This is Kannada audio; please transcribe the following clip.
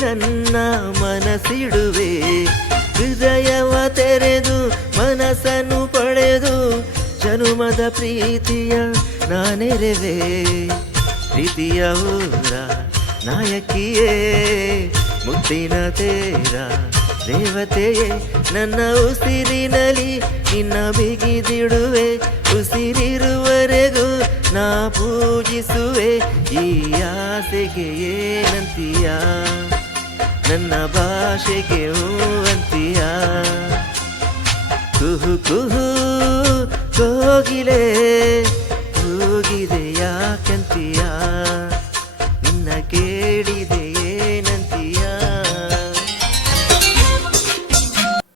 ನನ್ನ ಮನಸ್ಸಿಡುವೆ. ಹೃದಯವ ತೆರೆದು ಮನಸ್ಸನ್ನು ಪಡೆದು ಜನುಮದ ಪ್ರೀತಿಯ ನಾನೆರೆವೆ. ಪ್ರೀತಿಯ ಊರ ನಾಯಕಿಯೇ ಮುತ್ತಿನ ತೇರ ದೇವತೆಯೇ, ನನ್ನ ಉಸಿರಿನಲ್ಲಿ ನಿನ್ನ ಬಿಗಿದಿಡುವೆ. ಉಸಿರಿರುವರೆಗೂ ನಾ ಪೂಜಿಸುವೆ. ಈ ಆಸೆಗೆ ಏನಂತೀಯ, ನನ್ನ ಭಾಷೆಗೆ ಹೂವಂತೀಯ. ಕುಹು ಕುಹು ಕೋಗಿಲೆ ಕೂಗಿದೆ